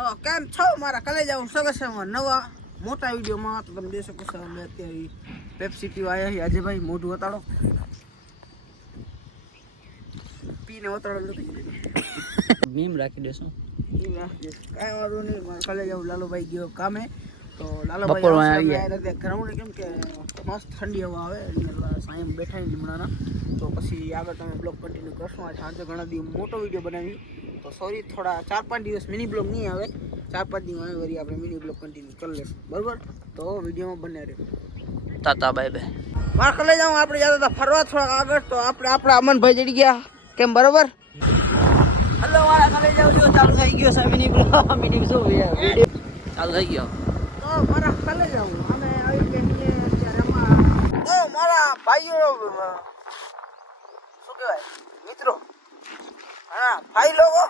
તો કેમ છો મારા કલેજા સ્વાગત છે નવા મોટા વિડીયોમાં. તો તમે જોઈ શકો છો અમે અત્યારે પેપ્સી પીવા આવ્યા છીએ. આજે ભાઈ મોઢું વતાડો પીને વતાડો મીમ રાખી દેશું. કાંઈ વાળું નહીં. મારા કલેજા લાલુભાઈ ગયો કામે. તો લાલુભાઈ ગ્રાઉન્ડ કેમ કે મસ્ત ઠંડી હવા આવે એટલે સાંઈ બેઠા હમણાં. તો પછી આગળ તમે બ્લોગ કન્ટિન્યુ કરશો. આજે સાંજે ઘણા દિવસ મોટો વિડીયો બનાવી. તો સોરી થોડા 4-5 દિવસ મિની બ્લોગ નહીં આવે. 4-5 દિવસ આવે વળી આપણે મિની બ્લોગ કન્ટિન્યુ કરી લઈશું, બરાબર? તો વિડીયોમાં બને રહ્યો. તાતા બાય બાય. મારે કલે જાઉં આપણે જતા હતા ફરવા થોડાક આગળ. તો આપણે આપણા અમનભાઈ ચડી ગયા કેમ, બરાબર? હલો વાળા કલે જાવ જો ચાલુ થઈ ગયો છે મિની બ્લોગ. મિની શું વિડિયો ચાલુ થઈ ગયો. તો મારા કલે જાઉં અમે આવી ગયા અત્યારે આમાં. તો મારા ભાઈઓ શું કહેવાય મિત્રો, હા ભાઈ લોકો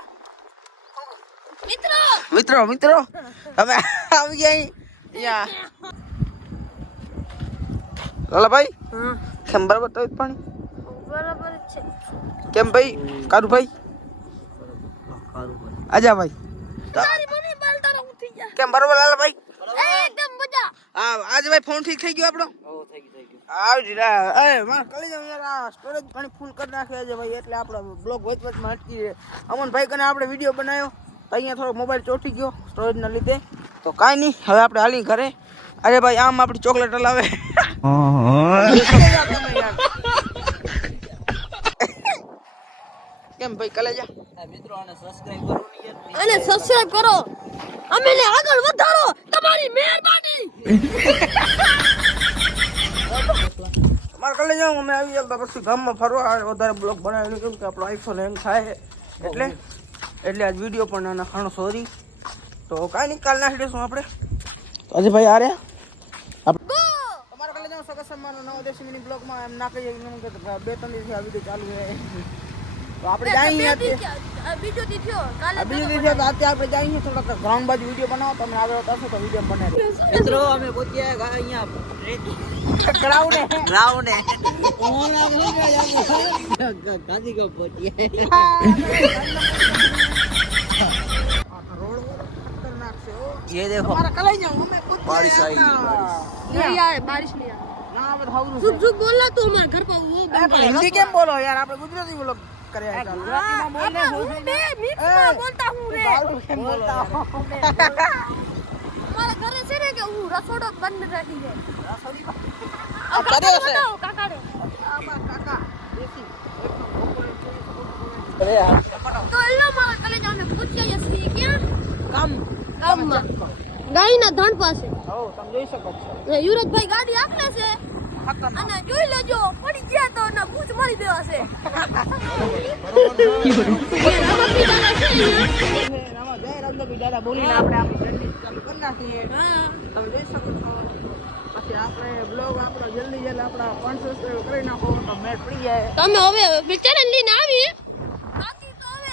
મિત્રો હવે આવી ગયા અહીંયા. લાલાભાઈ કેમ, બરાબર? તો પાણી બરાબર છે કેમ ભાઈ? કારું ભાઈ આજા ભાઈ કેમ, બરાબર? લાલાભાઈ એકદમ મજા. હા આજે ભાઈ ફોન ઠીક થઈ ગયો આપણો. થઈ ગયું. આવી રહ્યા અરે માર કલી જાવ યાર. આ સ્ટોરેજ ઘણી ફૂલ કરી નાખ્યા છે ભાઈ, એટલે આપણો બ્લોગ વચમાં અટકી રહે. અમનભાઈ કને આપણે વિડીયો બનાવ્યો તો અહીંયા થોડો મોબાઈલ ચોટી ગયો સ્ટોરેજના લીધે. તો કાંઈ નહીં, હવે આપણે હાલી ઘરે. અરે ભાઈ આમ આપણી ચોકલેટ હલાવે. કેમ ભાઈ કલેજા? મિત્રો આને સબસ્ક્રાઇબ કરો ને યાર. અને સબસ્ક્રાઇબ કરો, અમે ને આગળ વધારો, તમારી મહેરબાની. મારે કલે જાઉં અમે આવી ગયા પછી ગામમાં ફરવા. વધારે બ્લોગ બનાવ્યો કેમ કે આપણો આઈફોન હેંગ થાય એટલે આજ વિડીયો પણ નાના ખાણો સોરી. તો કાંઈ નહીં, કાલ નાખી દઈશું આપણે. આજે ભાઈ આ રહ્યા તમારે કલે જાઉં સગા સન્માનનો નવો દેશી મિની બ્લોગમાં એમ ના કહીએ 2-3 દિવસથી આ વિડીયો ચાલુ છે. તો આપણે જઈએ બીજો દી થયો કાલે. બીજો દિવસ તો અત્યારે આપણે જઈએ થોડાક ગ્રાઉન્ડ બાજુ વિડીયો બનાવો. તમે આગળ કરશો તો વિડીયો બને. મિત્રો અમે પહોંચ્યા અહીંયા ગ્રાઉન્ડ ગાંધીગઢ પહોંચ્યા. ये देखो बारिश आई. नहीं आए, बारिश नहीं आई. झुक झुक बोलना तू हमारे घर पर वो हिंदी केम बोलो यार, આપણે ગુજરાતી બોલો કરે યાર. ગુજરાતીમાં બોલને હું मैं मिक्स में बोलता हूं रे. કેમ બોલતા हमारे घरे से रे के હું રસોડો બંધ રાખી છે. રસોડી अब काका बताओ काका रे. આમાં કાકા દેશી अरे यार तो लो मारा कले जाने પૂછ્યા યસી ક્યાં કામ ગામમાં ગાયના ધાન પાસે. હો તમે જોઈ શકો છો. યુવરાજભાઈ ગાડી આખલે છે ખતમ. અને જોઈ લેજો પડી ગયા તો ના પૂછ મારી દેવા છે. દાદા બોલીને આપણે આપણી જલ્દી ચાલુ કરી નાખીએ. હા તમે જોઈ શકો છો. પછી આપણે બ્લોગ આપણો જલ્દી આપણા 500 સબસ્ક્રાઇબ કરી નાખો તો મેચ પડી જાય. તમે હવે વિચારણ લઈને આવી બાકી તો હવે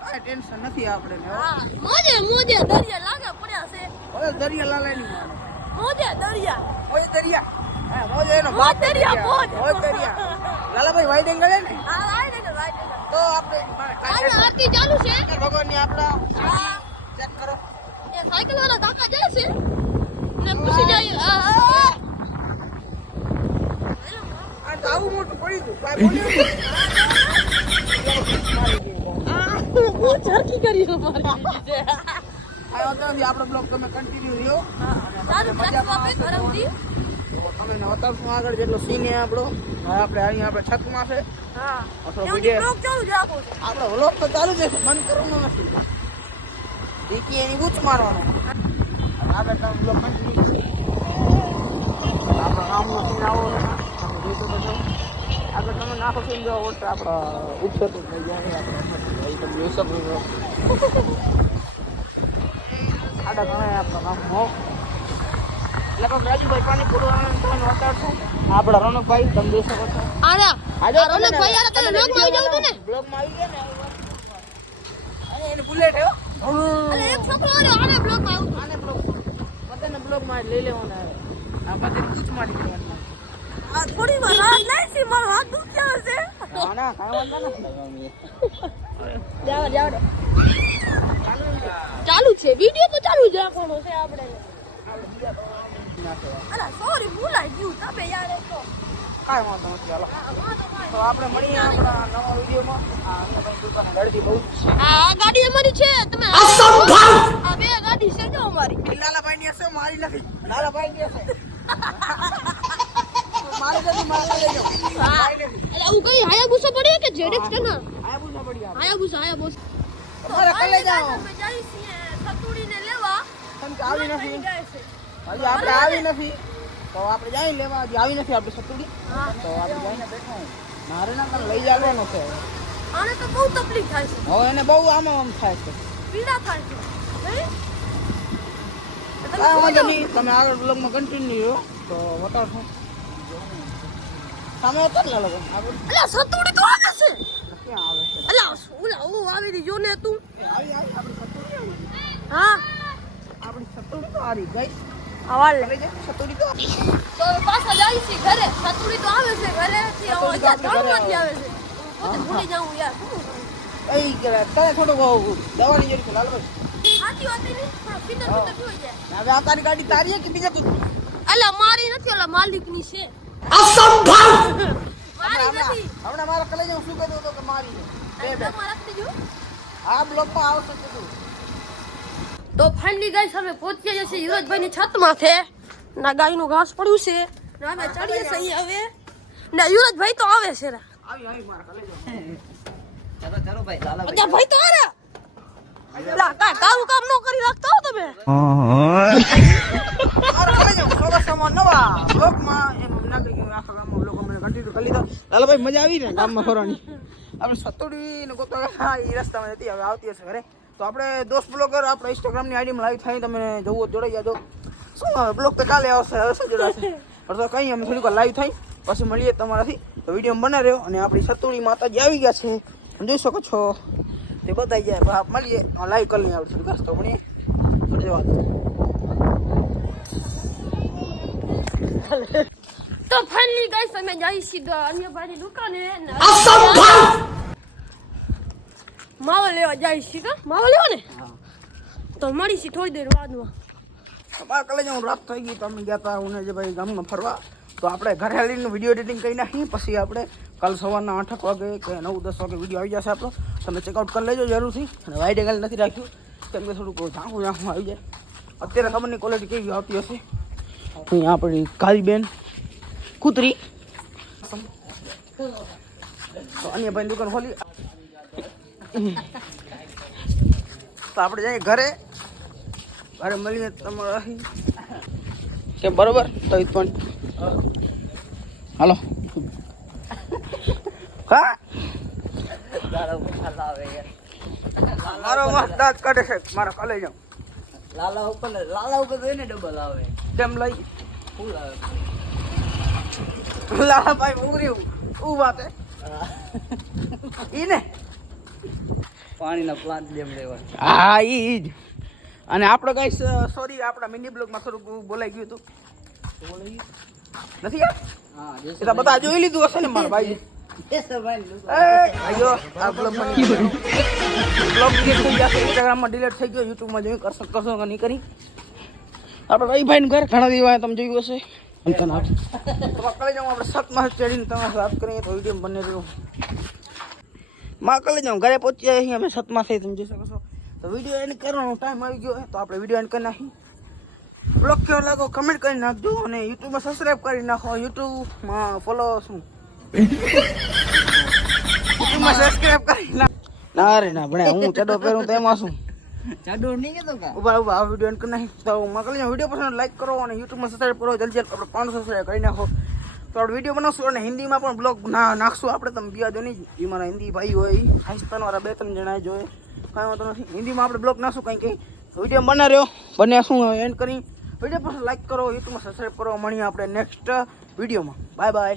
કાંઈ ટેન્શન નથી આપણે. હા મોજે મોજે દરિયા લાગે પડ્યા છે. હવે દરિયા લાલાની મોજે દરિયા મોજ દરિયા. હા મોજ એનો મોજ દરિયા મોજ. મોજ દરિયા. લાલાભાઈ વાઈડ એંગલ હે ને હા વાઈ દે તો આપણે આજે આરતી ચાલુ છે. ભગવાનની આપણા હા ચેક કરો. એ સાયકલ વાળા કાકા જાય છે ને પૂછી જાય. આ તો આવું મોટું પડી ગયું. કાંઈ બોલ્યું બહુ ઝરકી કરી અમારી છે. આ અત્યારથી આપણો બ્લોગ તમે કન્ટિન્યુ રહ્યો. સારું પ્લેટફોર્મ પે ગરમથી. તમે નવતારશું આગળ જેટલો સીન છે આપણો. આપણે અહીંયા આપણે છતમાં છે. હા આપણો એવું વિડીયો બ્લોગ ચાલુ જ રાખો છે. આપણો વ્લોગ તો ચાલુ જ છે, બંધ કરવાનો નથી. દીકી એની બૂચ મારવાનો. આગળ તમે બ્લોગ કન્ટિન્યુ કરો. આપણો નામનો સીન આવો તમે જોઈ શકો છો. આગળ તમે નાખો સીન જો ઓટ આપણો ઉપસર થઈ જાય. આપણે તમે જોઈ શકો છો. આડા ઘણા આપણો કામ હો. લગભગ રાજુભાઈ પાણી પૂરવાનું તમે વતાડશું. આપણા રોનકભાઈ તમે જોઈ શકો છો. આરા રોનકભાઈ યાર તને બ્લોગમાં આવી જાવ તું ને. બ્લોગમાં આવી ગયા ને અરે એને બુલેટ હે. અરે એક છોકરો આને બ્લોગમાં આવ્યો. આને બ્લોગ બધાને બ્લોગમાં લઈ લેવાના. આ બધી કૂચ મારી દેવાની. આ થોડી વાર રાત લાગી મારો હાથ દુખ્યા છે. ના ના કાંઈ વાંધો નથી. જાવ જાવ ચાલુ છે વિડિયો તો ચાલુ જ રાખવાનો છે આપણે અલા સોરી ભૂલાઈ ગયું તમે યાર એક તો કાંઈ વાંધો નથી હાલો તો આપણે મળીએ આપણા નવા વિડીયોમાં આ ભાઈ દુકાને ગાડી બહુ આ ગાડી અમારી છે તમે આ બે ગાડી છે જો અમારી લાલાભાઈ ની હશે મારી નથી લાલાભાઈ ની હશે મારી નથી મારી લઈ જાઓ અલા હું કઈ હાયાબુસા પડી કે જેડેક્સ કે ના આયા પૂછા પડી હાયાબુસા તમારે કલે જાઓ અમે જઈ છીએ સતુડીને લેવા કેમ કે આવી નથી જાય છે હજી આપણે આવી નથી તો આપણે જઈ લેવા હજી આવી નથી આપણે સતુડી તો આપણે જઈને બેઠા મારે ના કાલ લઈ જવાનો છે આને તો બહુ તકલીફ થાય છે હવે એને બહુ આમ થાય છે પીડા થાય છે નહીં કાંઈ વાંધો નહીં તમે આગળ બ્લોગમાં કન્ટિન્યુ રહો તો બતાવશો સામે હતો ને લોકો અલા સતુડી તો આવે છે ક્યાં આવે છે અલા ઓલા ઓ આવી રહી જો ને તું આવી આપણી સતુડી હા આપણી સતુડી તો હારી ગઈ આવાલ લઈ જાય સતુડી તો તો પાછા જાય છે ઘરે સતુડી તો આવે છે ઘરે થી સતુડી તો આપણે ઘરે ત્રણમાંથી આવે છે પોતે ભૂલી જાઉં યાર એ કરે તને થોડુંક દવાની જરૂર છે લાલભાઈ સાચી વાત નહીં પણ ફિટર ફિટર થઈ જાય હવે આ તારી ગાડી તારી છે કે બીજા તું અલા મારી નથી ઓલા માલિકની છે મારી નથી હમણાં મારા કલે શું કહેતો હતો કે મારી છે બે તમારા રાખી દેજો આ બ્લોકમાં આવશે કીધું તો ફાઇનલી ગાઈસ અમે પહોંચી ગયા છે યુવરાજભાઈની છતમાં છે ના ગાયનું ઘાસ પડ્યું છે ના અમે ચડીએ છે અહીં હવે ના યુવરાજભાઈ તો આવે છે રા આવી મારા કલે ચાલો ચાલો ભાઈ લાલા અચ્છા ભાઈ તો આરા લા કામ ન કરી રાખતા હો તમે મારા કલે જાવ સોગા સામા નવા બ્લોકમાં એમ નાખી ગયું આખા ગામમાં બ્લોક અમને કન્ટિન્યુ કરી લીધો લાલાભાઈ મજા આવી ને ગામમાં ફરવાની આપણે સતુડી ને ગોતો હા એ રસ્તામાં હતી હવે આવતી હશે ઘરે તો આપણે દોસ્ત બ્લોગર આપણે ઇન્સ્ટાગ્રામની આઈડીમાં લાઈવ થાય તમે જવું જોડાઈ જાજો શું હવે બ્લોગ તો કાલે આવશે હવે શું જોડાશે પણ તો કંઈ અમે થોડીક લાઈવ થાય પછી મળીએ તમારાથી તો વિડીયો બના રહ્યો અને આપણી સતુડી માતાજી આવી ગયા છે તમે જોઈ શકો છો તે બતાવી જાય મળીએ લાઈવ કરી લઈએ આપણે થોડીક તો મળીએ જવા તો ફાઇનલી ગાઈસ અમે જઈ સીધા અન્ય ભાઈની દુકાને માવો લેવા જાય છે કા માવો લેવા ને તો મળીશું થોડી દેર બાદમાં તમારા કલે હું રાત થઈ ગઈ તો અમે ગયા હતા હું જે ભાઈ ગામમાં ફરવા તો આપણે ઘરે આવીને વિડીયો એડિટિંગ કરી નાખીએ પછી આપણે કાલ સવારના 8 વાગે કે 9-10 વાગે વિડીયો આવી જશે આપણો તમે ચેકઆઉટ કરી લેજો જરૂરથી અને વાઇડ એંગલ નથી રાખ્યું કેમ કે થોડુંક ઝાંખું આવી જાય અત્યારે ખબર નહીં ક્વોલિટી કેવી આવતી હશે અહીંયા આપણી કાળી બેન કૂતરી તો અન્ય ભાઈ દુકાન ખોલી તો આપણે જઈએ ઘરે મળીએ તમારા કે બરોબર તો પણ હાલો હા મારો મસ્ત દાંત કાઢે છે મારા કાલે જાઉં લાલા ઉપર જોઈને ડબલ આવે કેમ લઈ ફૂલ આવે લાલા ભાઈ ઉગરી ઉ વાત ઈ ને પાણીના પ્લાન્ટ જેમ લેવા હા ઈ જ અને આપણે ગાઈસ સોરી આપણા મિની બ્લોગમાં થોડુંક બોલાઈ ગયું હતું નથી યાર હા એ તો બધા જોઈ લીધું હશે ને મારા ભાઈ અયો આ બ્લોગ માં બ્લોગ ડિલીટ થઈ જશે ઇન્સ્ટાગ્રામમાં ડિલીટ થઈ ગયો યુટ્યુબમાં જોઈ કરશો કે નહીં કરી આપણે રહીભાઈનું ઘર ઘણા દિવસ તમે જોયું હશે અંકન આપ તો કાલે જાઉં આપણે 7 માસ ચડીને તમારે વાત કરીએ તો વિડીયો બને રહ્યો માં કાલે જાઉં ઘરે પહોંચી અહીં અમે 7 માસ થઈ તમે જોઈ શકો છો તો વિડીયો એન્ડ કરવાનો ટાઈમ આવી ગયો તો આપણે વિડીયો એન્ડ કરી નાખી બ્લોગ કેવો લાગો કમેન્ટ કરી નાખજો અને યુટ્યુબમાં સબસ્ક્રાઈબ કરી નાખો યુટ્યુબમાં ફોલો શું યુટ્યુબમાં સબસ્ક્રાઈબ કરી નાખ ના રે ના ભણે હું ચડો પહેરું તો એમાં શું ચાડો નહીં કેતો કા ઉભા આ વિડીયો એન્ડ કરી નાખી તો મકલી વિડીયો પસંદ લાઈક કરો અને યુટ્યુબમાં સબસ્ક્રાઈબ કરો જલ્દી આપણે 500 સબસ્ક્રાઈબ કરી નાખો તો આપણે વિડીયો બનાવશું અને હિન્દીમાં પણ બ્લોગ નાખશું આપણે તમે બીજા જો નહીં એ મારા હિન્દી ભાઈ હોય રાજસ્થાનવાળા 2-3 જણા જોઈએ કાંઈ વાંધો નથી હિન્દીમાં આપણે બ્લોગ નાખશું કંઈ વિડીયો બના રહ્યો બને શું એન્ડ કરી વિડીયો પસંદ લાઈક કરો યુટ્યુબમાં સબસ્ક્રાઈબ કરો મળીએ આપણે નેક્સ્ટ વિડીયોમાં બાય બાય